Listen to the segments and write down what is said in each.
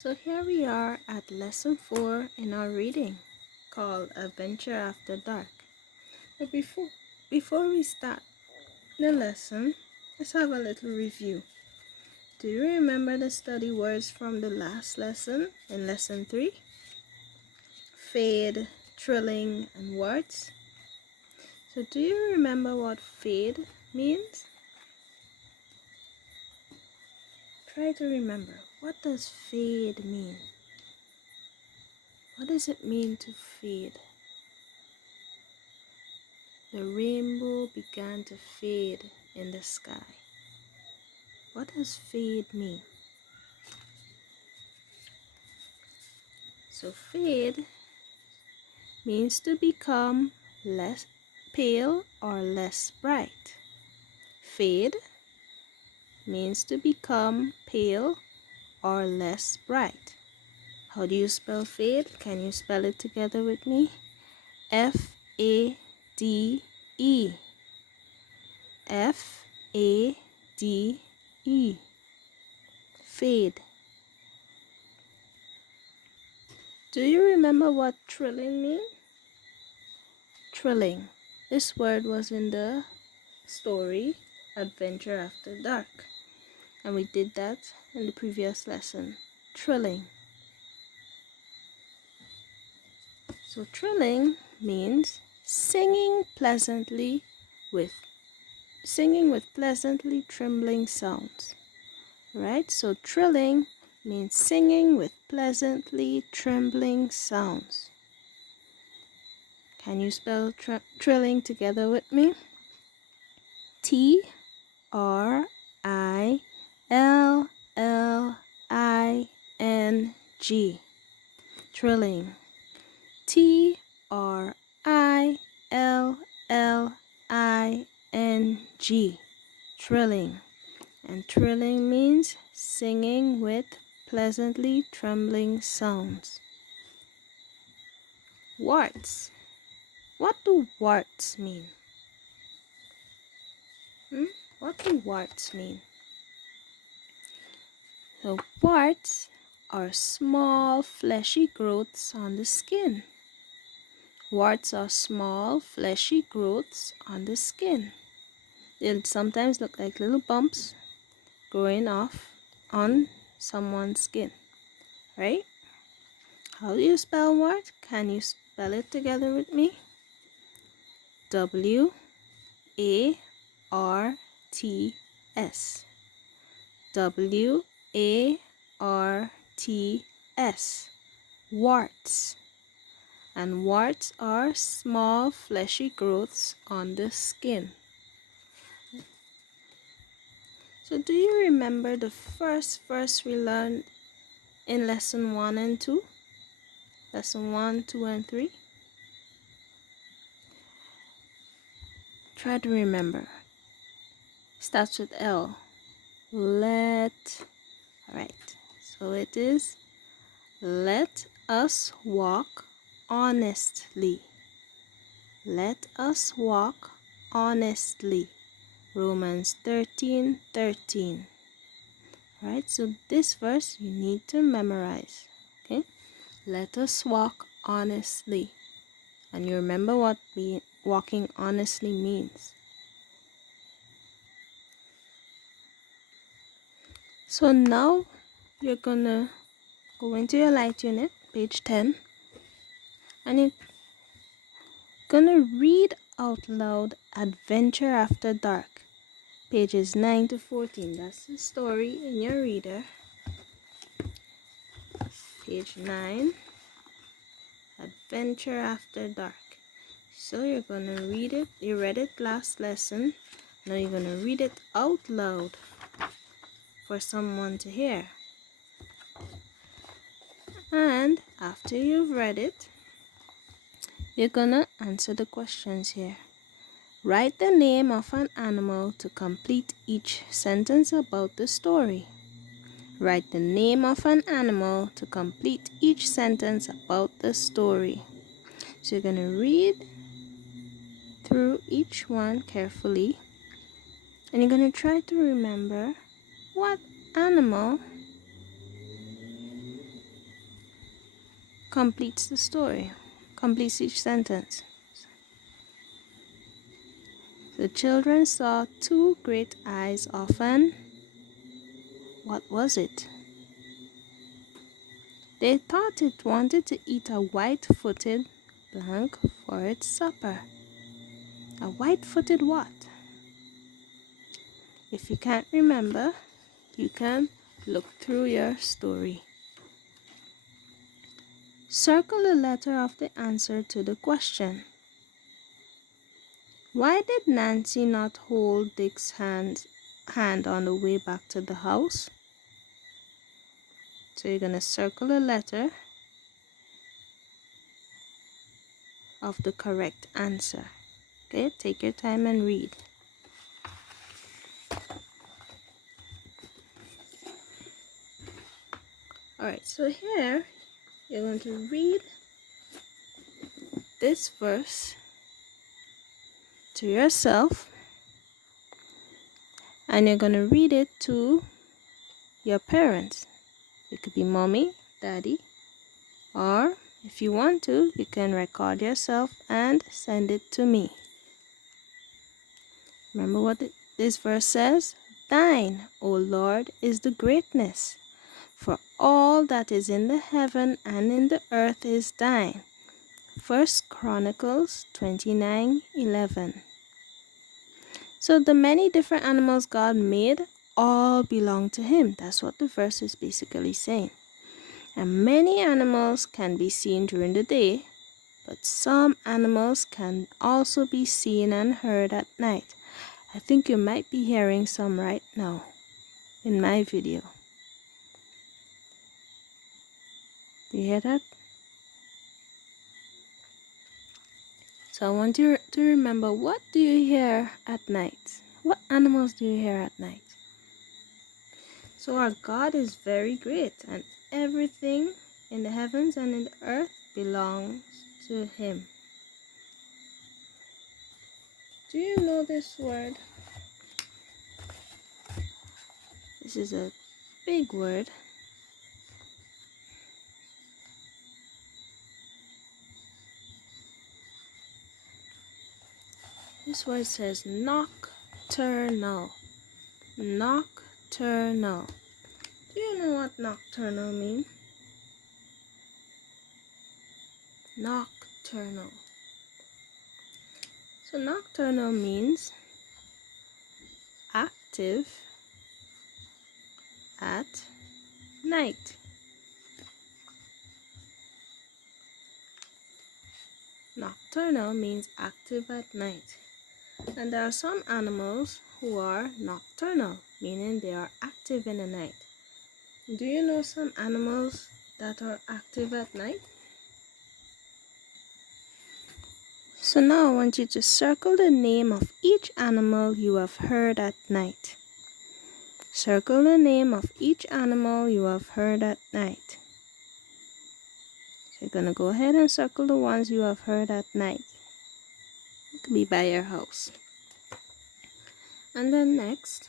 So here we are at lesson 4 in our reading called Adventure After Dark. But before we start the lesson, let's have a little review. Do you remember the study words from the last lesson in lesson 3? Fade, trilling, and words. So do you remember what fade means? Try to remember. What does fade mean? What does it mean to fade? The rainbow began to fade in the sky. What does fade mean? So fade means to become less pale or less bright. Fade means to become pale or less bright. How do you spell fade? Can you spell it together with me? F-A-D-E. F-A-D-E. Fade. Do you remember what trilling means? Trilling. This word was in the story Adventure After Dark, and we did that in the previous lesson. Trilling. So trilling means singing with pleasantly trembling sounds. Right? So trilling means singing with pleasantly trembling sounds. Can you spell trilling together with me? T-R-I-L-L-I-N-G. Trilling. T-R-I-L-L-I-N-G. Trilling. And trilling means singing with pleasantly trembling sounds. Words. What do words mean? What do warts mean? So warts are small fleshy growths on the skin. Warts are small fleshy growths on the skin. They'll sometimes look like little bumps growing off on someone's skin, right? How do you spell wart? Can you spell it together with me? W-A-R-T-S. W-A-R-T-S. Warts. And warts are small fleshy growths on the skin. So do you remember the first verse we learned in lesson 1 and 2? Lesson 1, 2, and 3? Try to remember. Starts with L. Let. Alright. So it is, let us walk honestly. Let us walk honestly. Romans 13:13. Right, so this verse you need to memorize. Okay, let us walk honestly. And you remember what walking honestly means. So now you're gonna go into your light unit, page 10, and you're gonna read out loud Adventure After Dark, pages 9 to 14. That's the story in your reader. Page 9, Adventure After Dark. So you're gonna read it. You read it last lesson. Now you're gonna read it out loud for someone to hear. And after you've read it, you're gonna answer the questions here. Write the name of an animal to complete each sentence about the story. Write the name of an animal to complete each sentence about the story. So you're gonna read through each one carefully, and you're gonna try to remember what animal completes the story, completes each sentence. The children saw two great eyes of an, what was it? They thought it wanted to eat a white-footed blank for its supper. A white-footed what? If you can't remember, you can look through your story. Circle the letter of the answer to the question. Why did Nancy not hold Dick's hand on the way back to the house? So you're going to circle a letter of the correct answer. Okay, take your time and read. Alright, so here you're going to read this verse to yourself, and you're going to read it to your parents. It could be mommy, daddy, or if you want to, you can record yourself and send it to me. Remember what this verse says? Thine, O Lord, is the greatness, for all that is in the heaven and in the earth is thine. 1 Chronicles 29:11. So the many different animals God made all belong to him. That's what the verse is basically saying. And many animals can be seen during the day, but some animals can also be seen and heard at night. I think you might be hearing some right now in my video. Do you hear that? So I want you to remember, what do you hear at night? What animals do you hear at night? So our God is very great, and everything in the heavens and in the earth belongs to him. Do you know this word? This is a big word. This word says nocturnal. Nocturnal. Do you know what nocturnal means? Nocturnal. So nocturnal means active at night. Nocturnal means active at night. And there are some animals who are nocturnal, meaning they are active in the night. Do you know some animals that are active at night? So now I want you to circle the name of each animal you have heard at night. Circle the name of each animal you have heard at night. So you're going to go ahead and circle the ones you have heard at night. It could be by your house. And then next,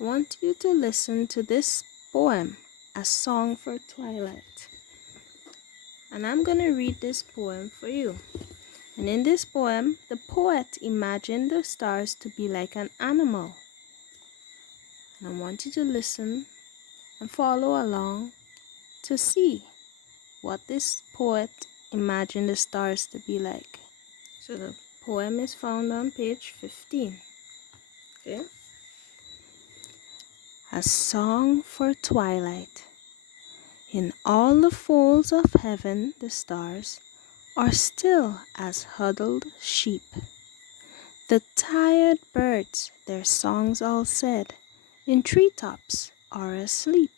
I want you to listen to this poem, A Song for Twilight. And I'm going to read this poem for you. And in this poem, the poet imagined the stars to be like an animal. And I want you to listen and follow along to see what this poet imagined the stars to be like. So the poem is found on page 15. Okay? A Song for Twilight. In all the folds of heaven the stars are still as huddled sheep. The tired birds their songs all said in treetops are asleep.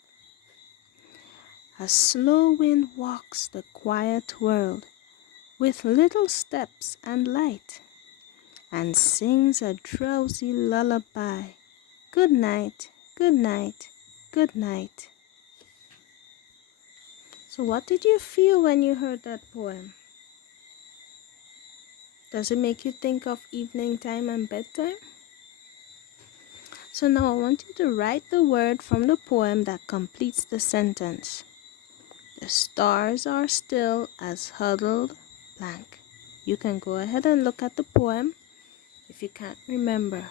A slow wind walks the quiet world with little steps and light, and sings a drowsy lullaby. Good night, good night, good night. So what did you feel when you heard that poem? Does it make you think of evening time and bedtime? So now I want you to write the word from the poem that completes the sentence. The stars are still as huddled blank. You can go ahead and look at the poem. If you can't remember,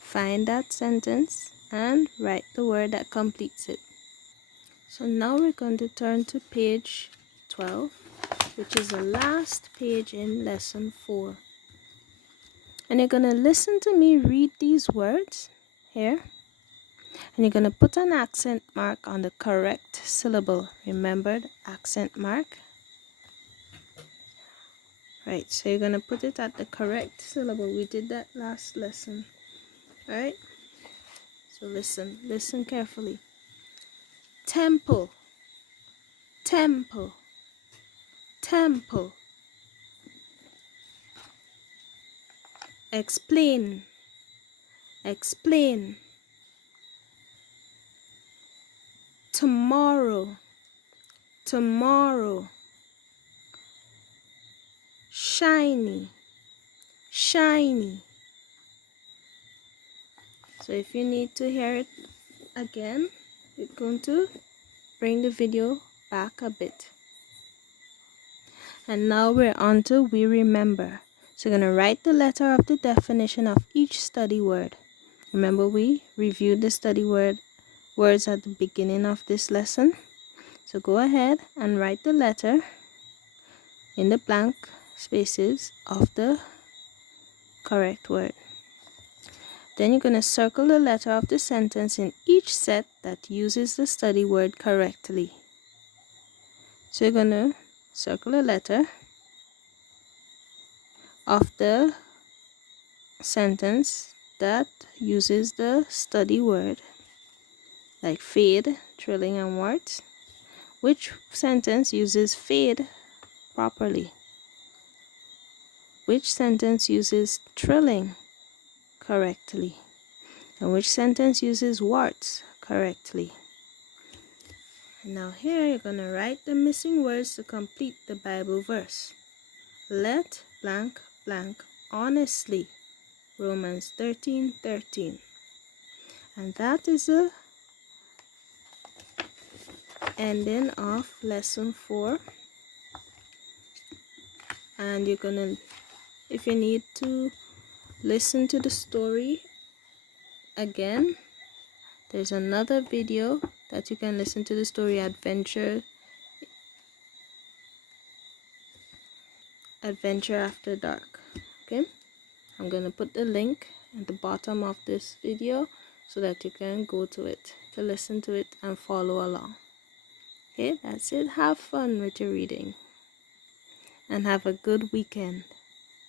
find that sentence and write the word that completes it. So now we're going to turn to page 12, which is the last page in lesson 4. And you're going to listen to me read these words here. And you're going to put an accent mark on the correct syllable. Remember the accent mark? Right, so you're going to put it at the correct syllable. We did that last lesson. Alright? So listen carefully. Temple, temple, temple. Explain, explain. Tomorrow, tomorrow. Shiny, shiny. So if you need to hear it again, you're going to bring the video back a bit. And now we're on to we remember. So you're going to write the letter of the definition of each study word. Remember we reviewed the study words at the beginning of this lesson. So go ahead and write the letter in the blank spaces of the correct word. Then you're going to circle the letter of the sentence in each set that uses the study word correctly. So you're going to circle a letter of the sentence that uses the study word, like fade, trilling, and words. Which sentence uses fade properly? Which sentence uses trilling correctly? And which sentence uses words correctly? And now here you're going to write the missing words to complete the Bible verse. Let blank blank honestly. Romans 13:13. And that is the ending of lesson 4. And you're going to, if you need to listen to the story again, there's another video that you can listen to the story, Adventure After Dark. Okay, I'm going to put the link at the bottom of this video so that you can go to it to listen to it and follow along. Okay, that's it. Have fun with your reading and have a good weekend.